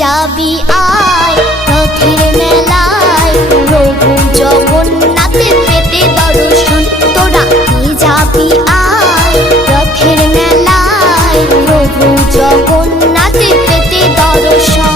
যাবি আয় রথের মেলায়, প্রভু জগন্নাথের পেতে দর্শন। তোরা কে যাবি আয় রথের মেলায়, প্রভু জগন্নাথের পেতে দর্শন।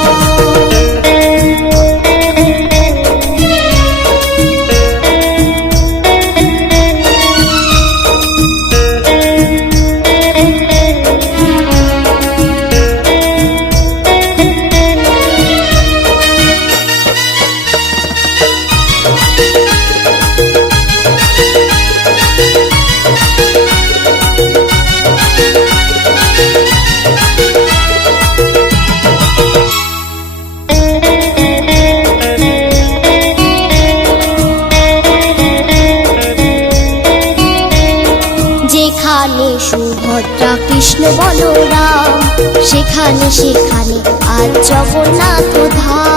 যেখানে সুভদ্রা কৃষ্ণ বলরাম, সেখানে সেখানে আজ জগন্নাথ ধাম।